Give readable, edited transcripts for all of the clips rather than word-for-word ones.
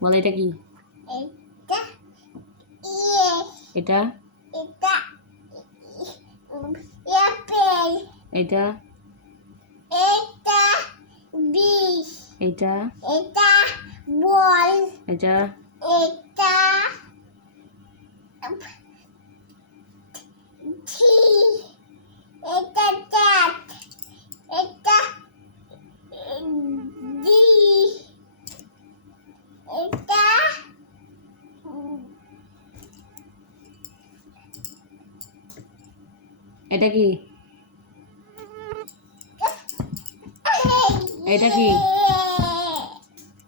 বল এটা কি? এটা এটা এটা এটা বিষ, এটা এটা বল, এটা এটা ঠি, এটা চাট, এটা দি, এটা এটা কি? এটা কি?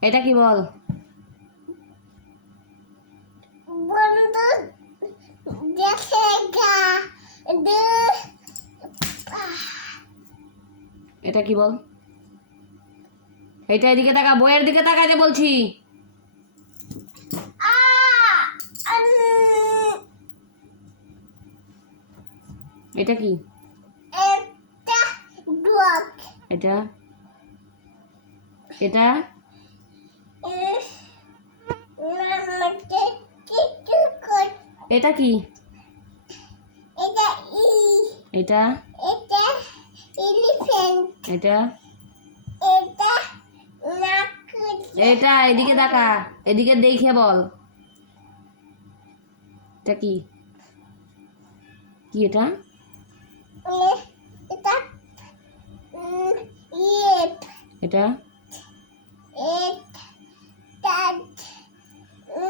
এটা কি বল? বন্ধু দেখেগা দে। এটা কি বল? এটা এদিকে তাকা, বইয়ের দিকে তাকাইতে বলছি। এটা কি? এটা ডগ, এটা এটা আমাকে কিছু কর। এটা কি? এটা ই, এটা এটা এলিফ্যান্ট, এটা এটা নাক, এটা এদিকে তাকা, এদিকে দেখে বল। এটা কি? কি এটা? এটা ইয়েপ, এটা এটা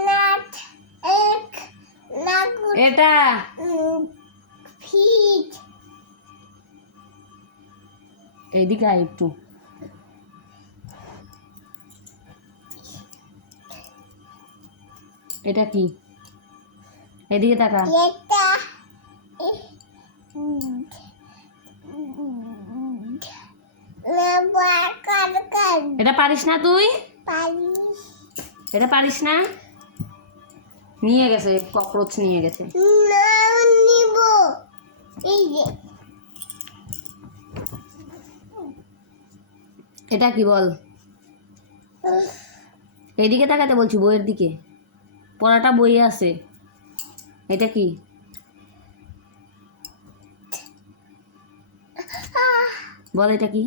নাট, এক নাগুর, এটা ফিট, এইদিকে আয় একটু। এটা কি? এদিকে তাকা। এটা এটা পারিস না তুই? পালিশ এটা পারিস না? নিয়ে গেছে, ককরোচ নিয়ে গেছে। না নিব, এই যে এটা কি বল? এইদিকে তাকাতে বলছি, বইয়ের দিকে। পড়াটা বইয়ে আছে। এটা কি? বল এটা কি?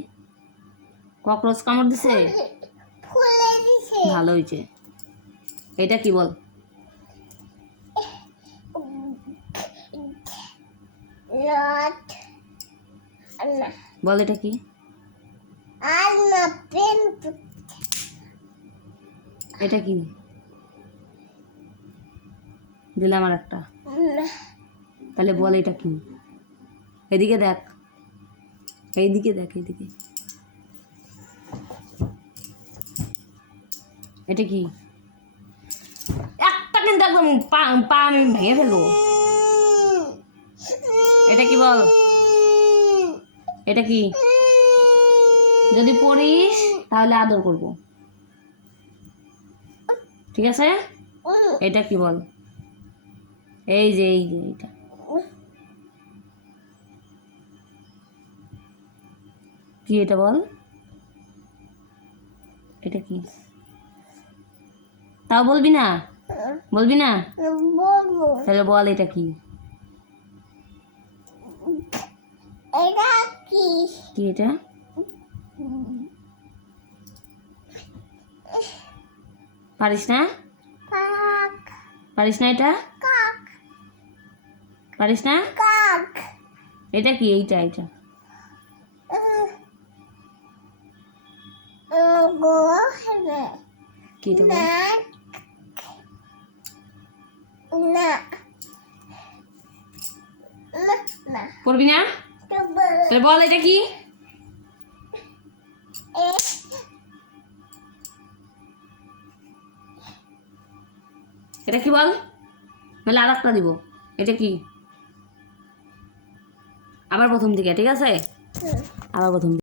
ককরোচ কামড় দিছে? ফুলে দিছে, ভালো হয়েছে। এটা কি বল? নট না, বল এটা কি? আর না পেন, এটা কি? দিলাম আর একটা। তাহলে বল এটা কি? এদিকে দেখ, এইদিকে দেখ, এইদিকে। এটা কি? একটা কিন্তু একদম পা পা আমি ভেঙে ফেলবো। এটা কি বল? এটা কি? যদি পড়িস তাহলে আদর করব, ঠিক আছে? এটা কি বল? এই যে এটা কি? এটা বল। এটা কি? তাও বলবি না? বলবি না? বলবো তাহলে বল এটা কি? এটা কি? কি এটা? পারিস না? কাক, পারিস না এটা? কাক, পারিস না? কাক, এটা কি? এইটা এটা গো হবে কি? এটা বল। না, না না না, পড়বি না? তো বল তাহলে বল এটা কি? এটা কি বল? নাহলে আর একটা দিব। এটা কি? আবার প্রথম দিকে, ঠিক আছে? আবার প্রথম দিকে।